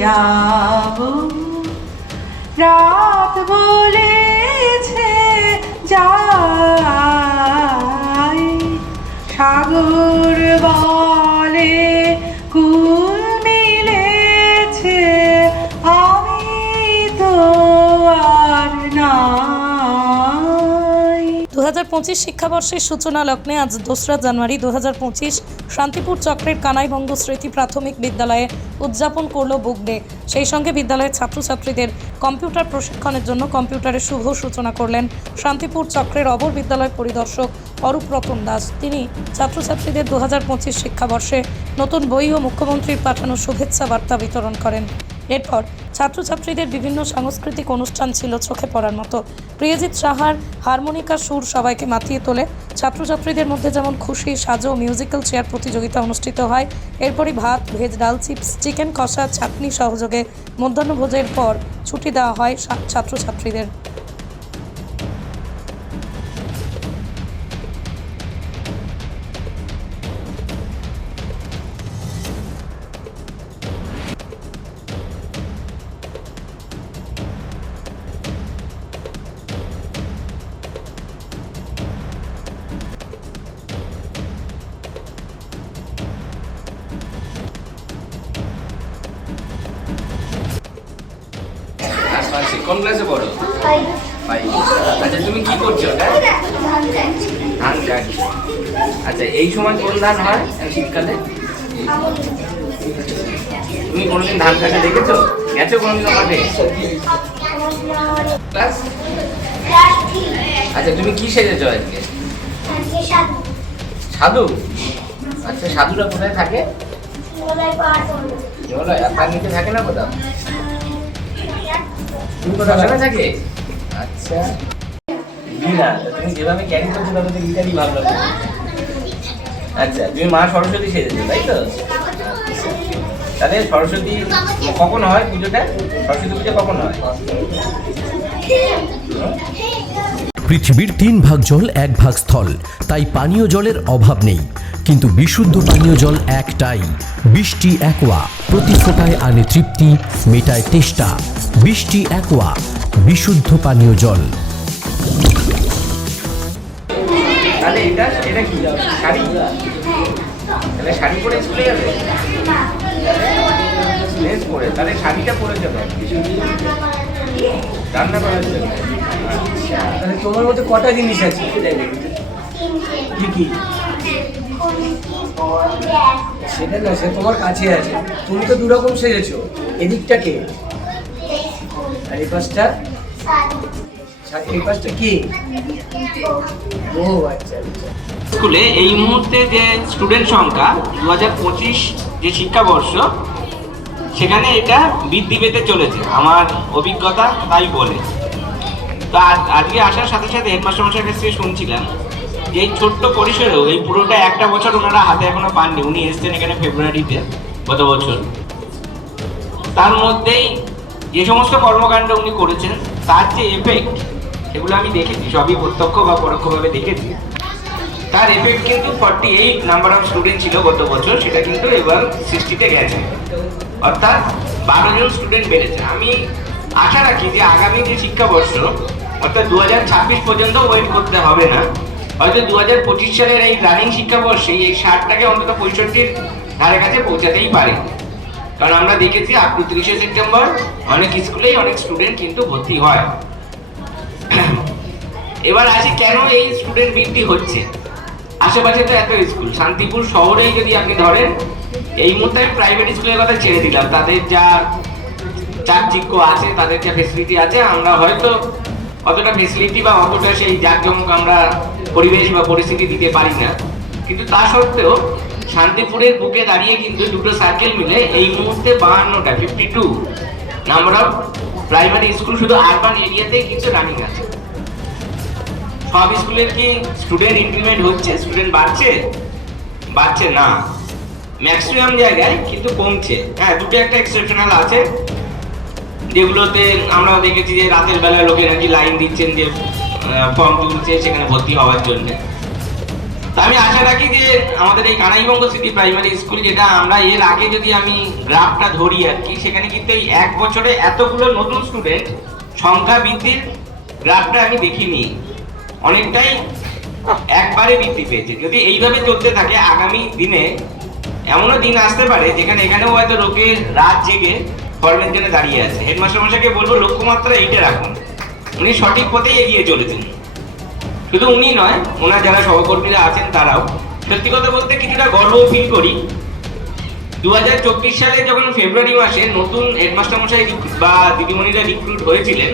যাব রাত বলেছে যাই, সাগর বলে কুল মিলেছে, আমি তো আর নাই। 2025 শিক্ষাবর্ষের সূচনা লগ্নে আজ 2রা জানুয়ারি 2025 শান্তিপুর চক্রের কানাইবঙ্গ স্মৃতি প্রাথমিক বিদ্যালয়ে উদযাপন করলো বুক ডে। সেই সঙ্গে বিদ্যালয়ের ছাত্রছাত্রীদের কম্পিউটার প্রশিক্ষণের জন্য কম্পিউটারের শুভ সূচনা করলেন শান্তিপুর চক্রের অবর বিদ্যালয় পরিদর্শক অরূপ রতন দাস। তিনি ছাত্রছাত্রীদের 2025 শিক্ষাবর্ষে নতুন বই ও মুখ্যমন্ত্রীর পাঠানো শুভেচ্ছা বার্তা বিতরণ করেন। এরপর ছাত্রছাত্রীদের বিভিন্ন সাংস্কৃতিক অনুষ্ঠান ছিল চোখে পড়ার মতো। প্রিয়জিৎ সাহার হারমোনিকা সুর সবাইকে মাতিয়ে তোলে। ছাত্রছাত্রীদের মধ্যে যেমন খুশি, সাজো, মিউজিক্যাল চেয়ার প্রতিযোগিতা অনুষ্ঠিত হয়। এরপরই ভাত, ভেজ, ডাল, চিপস, চিকেন কষা, চাটনি সহযোগে মধ্যাহ্নভোজের পর ছুটি দেওয়া হয় ছাত্রছাত্রীদের। কোন ক্লাসে পড়ো? আচ্ছা, তুমি কি করছো? ধান কাটছো। আচ্ছা, এই সময় কোন ধান হয় শীতকালে? তুমি কোনোদিন ধান কাটা দেখেছো? গেছো কোনোদিন মাঠে? আচ্ছা, তুমি কি সেজেছো আজকে? সাধু। আচ্ছা, সাধুরা কোথায় থাকে? জলায়। আর তার নিচে থাকে না কোথাও? থাকে। আচ্ছা, না তুমি যেভাবে ক্যারি করছো তাতে তো গিটারই ভালো লাগে। আচ্ছা, তুমি মা সরস্বতী সেজেছো, তাই তো? তাহলে সরস্বতী কখন হয় পুজোটা? সরস্বতী পুজো কখন হয়? পৃথিবীর 3 ভাগ জল 1 ভাগ স্থল, তাই পানীয় জলের অভাব নেই। কিন্তু বিশুদ্ধ পানীয় জল একটাই, বৃষ্টি অ্যাকোয়া। প্রতি ফোঁটায় আনে তৃপ্তি, মেটায় তেষ্টা। বৃষ্টি অ্যাকোয়া, বিশুদ্ধ পানীয় জল। তাহলে এটা কি শাড়ি? তাহলে শাড়ি পরে স্কুলে যাবে? ড্রেস পরে? তাহলে শাড়িটা পরে যাবে রান্না করার জন্য। আচ্ছা, তাহলে তোমার মধ্যে কটা জিনিস আছে? কি কি? সেটা না, সে তোমার কাছে আছে। তুমি তো দুরকম সেজেছো। এদিকটা কে? আর এই পাশটা? এই পাশটা কি? ও আচ্ছা আচ্ছা। স্কুলে এই মুহূর্তে যে স্টুডেন্ট সংখ্যা 2025 যে শিক্ষাবর্ষ, সেখানে এটা বৃদ্ধি পেতে চলেছে, আমার অভিজ্ঞতা তাই বলে। তো আজকে আসার সাথে সাথে হেডমাস্টার মশাইয়ের কাছ থেকে শুনছিলাম যে এই ছোট্ট পরিসরেও এই পুরোটা একটা বছর ওনারা হাতে এখনো পাননি। উনি এসছেন এখানে ফেব্রুয়ারিতে গত বছর। তার মধ্যেই যে সমস্ত কর্মকাণ্ড উনি করেছেন তার যে এফেক্ট, সেগুলো আমি দেখেছি, সবই প্রত্যক্ষ বা পরোক্ষভাবে দেখেছি। তার এফেক্ট কিন্তু 48 নাম্বার অফ স্টুডেন্ট ছিল গত বছর, সেটা কিন্তু এবার 60-তে গেছে, অর্থাৎ 12 জন স্টুডেন্ট বেড়েছে। আমি আশা রাখি যে আগামী যে শিক্ষাবর্ষ, অর্থাৎ 2026 পর্যন্ত ওয়েট করতে হবে না, হয়তো 2025 সালের এই রানিং শিক্ষাবর্ষে এই 60টাকে অন্তত 65-র ধারে কাছে পৌঁছাতেই পারে। কারণ আমরা দেখেছি আপ টু 30শে সেপ্টেম্বর অনেক স্কুলেই অনেক স্টুডেন্ট কিন্তু ভর্তি হয়। এবার আসি কেন এই স্টুডেন্ট বৃদ্ধি হচ্ছে। আশেপাশে তো এত স্কুল, শান্তিপুর শহরেই যদি আপনি ধরেন, এই মুহূর্তে আমি প্রাইভেট স্কুলের কথা ছেড়ে দিলাম, তাদের যা চাকচিক্য আছে, তাদের যা ফেসিলিটি আছে, আমরা হয়তো অতটা ফেসিলিটি বা অতটা সেই জাঁকজমক আমরা পরিবেশ বা পরিস্থিতি দিতে পারি না। কিন্তু তা সত্ত্বেও শান্তিপুরের বুকে দাঁড়িয়ে কিন্তু দুটো সার্কেল মিলে এই মুহূর্তে 52টা 52 নাম্বার অফ প্রাইমারি স্কুল শুধু আরবান এরিয়াতেই কিন্তু রানিং আছে। সব স্কুলের কি স্টুডেন্ট ইনক্রিমেন্ট হচ্ছে, স্টুডেন্ট বাড়ছে না, ম্যাক্সিমাম জায়গায় কিন্তু কমছে। হ্যাঁ, দুটো একটা এক্সেপশনাল আছে, যেগুলোতে আমরাও দেখেছি যে রাতের বেলায় লোকে নাকি লাইন দিচ্ছেন যে ফর্ম তুলছে সেখানে ভর্তি হওয়ার জন্য। তো আমি আশা রাখি যে আমাদের এই কানাইবঙ্গ সিটি প্রাইমারি স্কুল, যেটা আমরা এর আগে যদি আমি গ্রাফটা ধরি আর কি, সেখানে কিন্তু এই 1 বছরে এতগুলো নতুন স্টুডেন্ট সংখ্যা বৃদ্ধির গ্রাফটা আমি দেখিনি। অনেকটাই একবারে বৃদ্ধি পেয়েছে। যদি এইভাবে চলতে থাকে আগামী দিনে এমনও দিন আসতে পারে যেখানে এখানেও হয়তো লোকে রাত জেগে ফর্মের জন্য দাঁড়িয়ে আছে। হেডমাস্টার মশাইকে বলবো লক্ষ্যমাত্রা এইটা রাখুন, উনি সঠিক পথেই এগিয়ে চলেছেন। শুধু উনি নয়, ওনার যারা সহকর্মীরা আছেন তারাও। সত্যি কথা বলতে কিছুটা গর্ব ফিল করি। 2024 সালে যখন ফেব্রুয়ারি মাসে নতুন হেডমাস্টার মশাই বা দিদিমণিরা রিক্রুট হয়েছিলেন,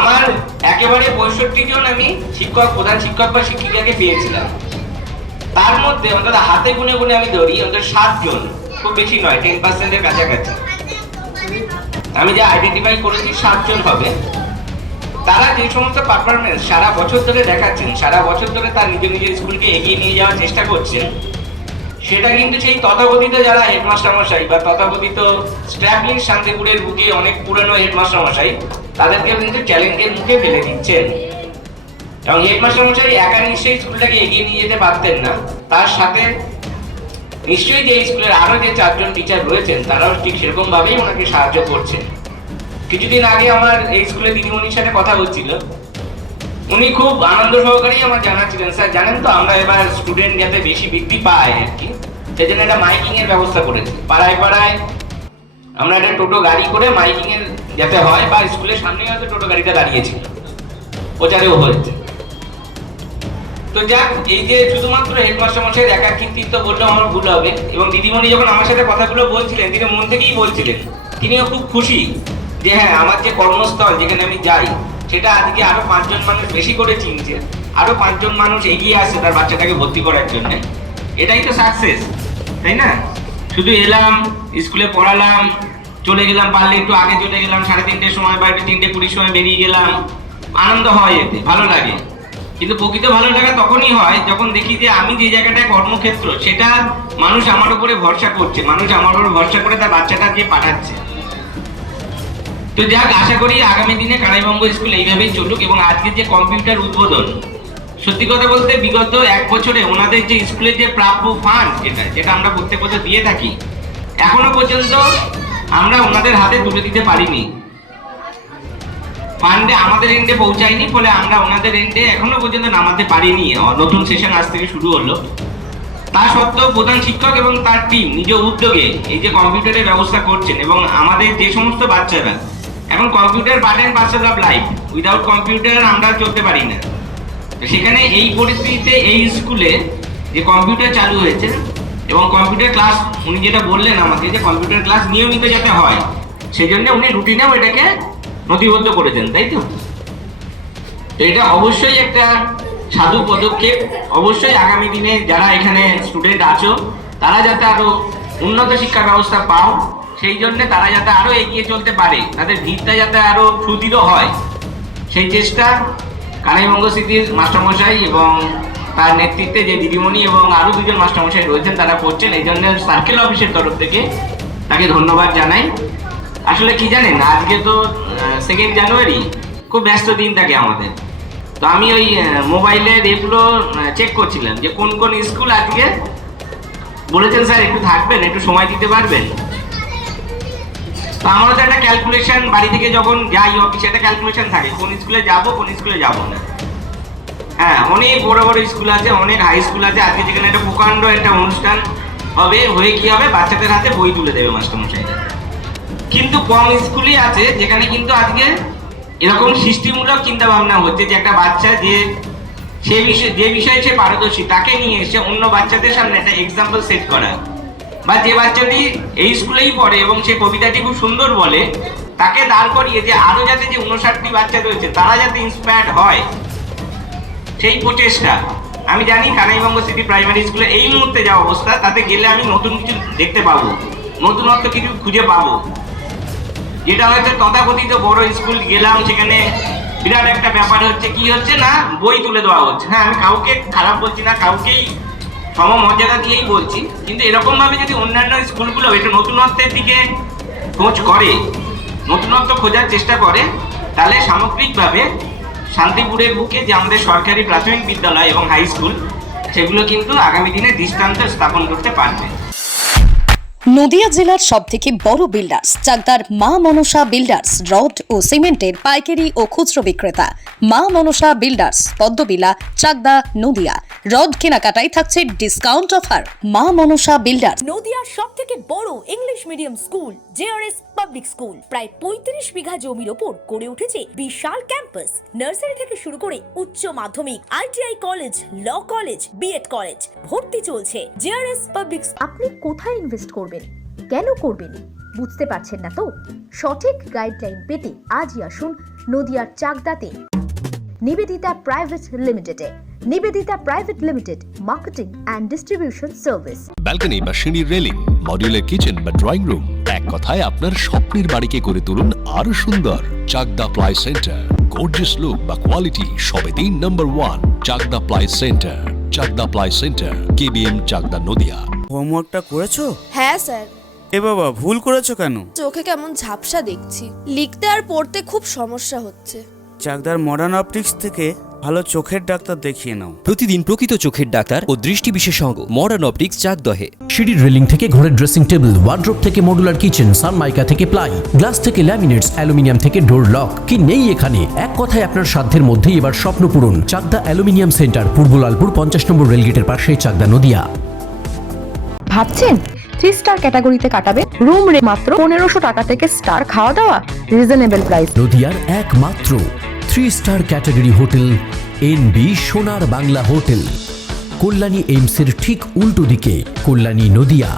আমার একেবারে 65 জন আমি শিক্ষক, প্রধান শিক্ষক বা শিক্ষিকাকে পেয়েছিলাম। তার মধ্যে অন্তত হাতে গুনে গুনে আমি ধরি অন্তত 7 জন, খুব বেশি নয়, 10% কাছাকাছি আমি যা আইডেন্টিফাই করেছি 7 জন হবে। তারা যে সমস্ত পারফরমেন্স সারা বছর ধরে দেখাচ্ছেন, সারা বছর ধরে তার নিজের স্কুলকে এগিয়ে নিয়ে যাওয়ার চেষ্টা করছেন, সেটা কিন্তু সেই তথাকথিত যারা হেডমাস্টার মশাই বা তথাকথিত স্ট্র্যাবলিশ শান্তিপুরের বুকে অনেক পুরনো হেডমাস্টার মশাই, তাদেরকে কিন্তু চ্যালেঞ্জের মুখে ফেলে দিচ্ছেন। এবং হেডমাস্টার মশাই একা নিশ্চয়ই স্কুলটাকে এগিয়ে নিয়ে যেতে পারতেন না, তার সাথে নিশ্চয়ই যে স্কুলের আরো যে 4 জন টিচার রয়েছেন তারাও ঠিক সেরকম ভাবেই ওনাকে সাহায্য করছেন। কিছুদিন আগে আমার এই স্কুলের দিদিমণির সাথে কথা হচ্ছিল, উনি খুব আনন্দ সহকারেই আমার জানাচ্ছিলেন, স্যার জানেন তো আমরা এবার স্টুডেন্ট যাতে বেশি বৃদ্ধি পায় আর কি, সেজন্য একটা মাইকিং এর ব্যবস্থা করেছি। পাড়ায় পাড়ায় আমরা একটা টোটো গাড়ি করে মাইকিং এর যাতে হয়, বা স্কুলের সামনে হয়তো টোটো গাড়িটা দাঁড়িয়েছিল, প্রচারেও হয়েছে। তো যাক, এই যে শুধুমাত্র হেডমাস্টার মশাইয়ের একা কৃতিত্ব বললেও আমার ভুল হবে। এবং দিদিমণি যখন আমার সাথে কথাগুলো বলছিলেন, তিনি মন থেকেই বলছিলেন, তিনিও খুব খুশি যে হ্যাঁ আমার যে কর্মস্থল যেখানে আমি যাই সেটা আজকে আরো 5 জন মানুষ বেশি করে চিনছে, আরো 5 জন মানুষ এগিয়ে আসছে তার বাচ্চাটাকে ভর্তি করার জন্য। এটাই তো সাকসেস, তাই না? শুধু এলাম, স্কুলে পড়ালাম, চলে গেলাম, পারলে একটু আগে চলে গেলাম 3:30টার সময় বা একটু 3:20 সময় বেরিয়ে গেলাম, আনন্দ হয়, এতে ভালো লাগে। কিন্তু প্রকৃত ভালো লাগা তখনই হয় যখন দেখি যে আমি যে জায়গাটায় কর্মক্ষেত্র, সেটা মানুষ আমার উপরে ভরসা করছে, মানুষ আমার উপরে ভরসা করে তার বাচ্চাটা দিয়ে পাঠাচ্ছে। তো যাক, আশা করি আগামী দিনে কানাইবঙ্গ স্কুল এইভাবেই চলুক। এবং আজকে যে কম্পিউটার উদ্বোধন, সত্যি কথা বলতে বিগত 1 বছরে ওনাদের যে স্কুলের যে প্রাপ্য ফান্ড, যেটা আমরা প্রত্যেক বছর দিয়ে থাকি, এখনো পর্যন্ত আমরা ওনাদের হাতে তুলে দিতে পারিনি। ফান্ডে আমাদের এন্ডে পৌঁছায়নি, ফলে আমরা ওনাদের এন্ডে এখনো পর্যন্ত নামাতে পারিনি। নতুন সেশন আজ থেকে শুরু হলো, তা সত্ত্বেও প্রধান শিক্ষক এবং তার টিম নিজ উদ্যোগে এই যে কম্পিউটারের ব্যবস্থা করছেন। এবং আমাদের যে সমস্ত বাচ্চারা এখন computer part and parcel of life, without computer আমরা চলতে পারি না। সেখানে এই পরিস্থিতিতে এই স্কুলে যে কম্পিউটার চালু হয়েছে এবং কম্পিউটার ক্লাস, উনি যেটা বললেন আমাকে যে কম্পিউটার ক্লাস নিয়মিত যাতে হয়, সেজন্য উনি রুটিনেও এটাকে নথিবদ্ধ করেছেন, তাই তো? এটা অবশ্যই একটা সাধু পদক্ষেপ। অবশ্যই আগামী দিনে যারা এখানে স্টুডেন্ট আছো, তারা যাতে আরো উন্নত শিক্ষা ব্যবস্থা পাও, সেই জন্য তারা যাতে আরো এগিয়ে চলতে পারে, তাদের ভিতটা যাতে আরো সুদৃঢ় হয়, সেই চেষ্টা কানাইবঙ্গ সিটির মাস্টারমশাই এবং তার নেতৃত্বে যে দিদিমণি এবং আরো 2 জন মাস্টারমশাই রয়েছেন তারা করছেন। এই জন্য সার্কেল অফিসের তরফ থেকে তাকে ধন্যবাদ জানাই। আসলে কি জানেন, আজকে তো 2 জানুয়ারি, খুব ব্যস্ত দিন থাকে আমাদের। তো আমি ওই মোবাইলের এগুলো চেক করছিলাম যে কোন কোন স্কুল আজকে বলেছেন স্যার একটু থাকবেন, একটু সময় দিতে পারবেন। তো আমারও তো একটা ক্যালকুলেশন, বাড়ি থেকে যখন যাই অফিসে একটা ক্যালকুলেশন থাকে, কোন স্কুলে যাব কোন স্কুলে যাব না। হ্যাঁ, অনেক বড় বড় স্কুল আছে, অনেক হাই স্কুল আছে। আজকে যেখানে একটা প্রকাণ্ড একটা অনুষ্ঠান হবে, হয়ে কি হবে, বাচ্চাদের হাতে বই তুলে দেবে মাস্টারমশাইরা। কিন্তু কম স্কুলই আছে যেখানে কিন্তু আজকে এরকম সৃষ্টিমূলক চিন্তা ভাবনা হচ্ছে যে একটা বাচ্চা যে বিষয়ে সে পারদর্শী, তাকে নিয়ে এসে অন্য বাচ্চাদের সামনে একটা এক্সাম্পল সেট করা। বা যে বাচ্চাটি এই স্কুলেই পড়ে এবং সে কবিতাটি খুব সুন্দর বলে, তাকে দাঁড় করিয়ে যে আরো যাতে যে 59টি বাচ্চা রয়েছে তারা যাতে ইন্সপায়ার্ড হয়, সেই প্রচেষ্টা। আমি জানি কানাইবঙ্গ সিটি প্রাইমারি স্কুলে এই মুহূর্তে যা অবস্থা, তাতে গেলে আমি নতুন কিছু দেখতে পাবো, নতুনত্ব কিছু খুঁজে পাবো। যেটা হচ্ছে তথাকথিত বড় স্কুল গেলাম, সেখানে বিরাট একটা ব্যাপার হচ্ছে, কি হচ্ছে না, বই তুলে দেওয়া হচ্ছে। হ্যাঁ, আমি কাউকে খারাপ বলছি না, কাউকেই সমমর্যাদা দিয়েই বলছি, কিন্তু এরকম ভাবে যদি অন্যান্য স্কুলগুলো একটু নতুনত্বের দিকে খোঁজ করে, নতুনত্ব খোঁজার চেষ্টা করে, তাহলে সামগ্রিকভাবে শান্তিপুরের বুকে যে আমাদের সরকারি প্রাথমিক বিদ্যালয় এবং হাই স্কুল, সেগুলো কিন্তু আগামী দিনে দৃষ্টান্ত স্থাপন করতে পারবে। নদিয়া জেলার সবথেকে বড় বিল্ডার্স চাকদার মা মনসা বিল্ডার্স রড ও সিমেন্টের পাইকারি ও খুচরো বিক্রেতা। মা মনসা বিল্ডার্স, পদ্মবিলা, চাকদা, নদিয়া। রড কেনাকাটায় থাকছে ডিসকাউন্ট অফার। মা মনসা বিল্ডার্স। নদিয়ার সবথেকে বড় English medium school JRS public school প্রায় 35 বিঘা জমির ওপর গড়ে উঠেছে বিশাল ক্যাম্পাস। নার্সারি থেকে শুরু করে উচ্চ মাধ্যমিক, ITI college, law college, BEd college ভর্তি চলছে। JRS public. আপনি কোথায় ইনভেস্ট করবেন, কেন করবেন বুঝতে পারছেন না তো? সঠিক গাইডলাইন পেতে আজই আসুন নদিয়ার চাকদাতে নিবেদিতা প্রাইভেট লিমিটেডে। Nivedita private limited, marketing and distribution service. Balcony বা সিঁড়ির রেলিং, মডিউলার কিচেন বা ড্রয়িং রুম, এক কথায় আপনার স্বপ্নের বাড়িকে করে তুলুন আরো সুন্দর। Chakdah ply centre, gorgeous look বা কোয়ালিটি সবেতেই number 1। Chakdah ply centre, Chakdah ply centre, KBM, Chakdah, Nadia. হোমওয়ার্কটা করেছো? হ্যাঁ স্যার। এ বাবা, ভুল করেছো কেন? চোখে কেমন ঝাপসা দেখছি, লিখতে আর পড়তে খুব সমস্যা হচ্ছে। চাকদার মডার্ন অপটিক্স থেকে ভালো চোখের ডাক্তার দেখিয়ে নাও। প্রতিদিন প্রকৃত চোখের ডাক্তার ও দৃষ্টি বিশেষজ্ঞ মডার্ন অপটিক্স চাকদহে। সিঁড়ির রেলিং থেকে ঘরের ড্রেসিং টেবিল, ওয়ার্ড্রোব থেকে মডুলার কিচেন, সানমাইকা থেকে প্লাই, গ্লাস থেকে ল্যামিনেটস, অ্যালুমিনিয়াম থেকে ডোর লক, কি নেই এখানে? এক কথায় আপনার সাধ্যের মধ্যেই এবার স্বপ্ন পূরণ। চাকদা অ্যালুমিনিয়াম সেন্টার, পূর্ব লালপুর 50 নম্বর রেলগেটের পাশে, চাকদা, নদিয়া। ভাবছেন 3 স্টার ক্যাটাগরিতে কাটাবে? রুম রে মাত্র 1500 টাকা থেকে স্টার, খাওয়া দাওয়া রিজনেবল প্রাইস। নদিয়ার একমাত্র 3 স্টার ক্যাটাগরি হোটেল এনবি সোনার বাংলা হোটেল, কল্যাণী এইমসের ঠিক উল্টো দিকে, কল্যাণী, নদিয়া।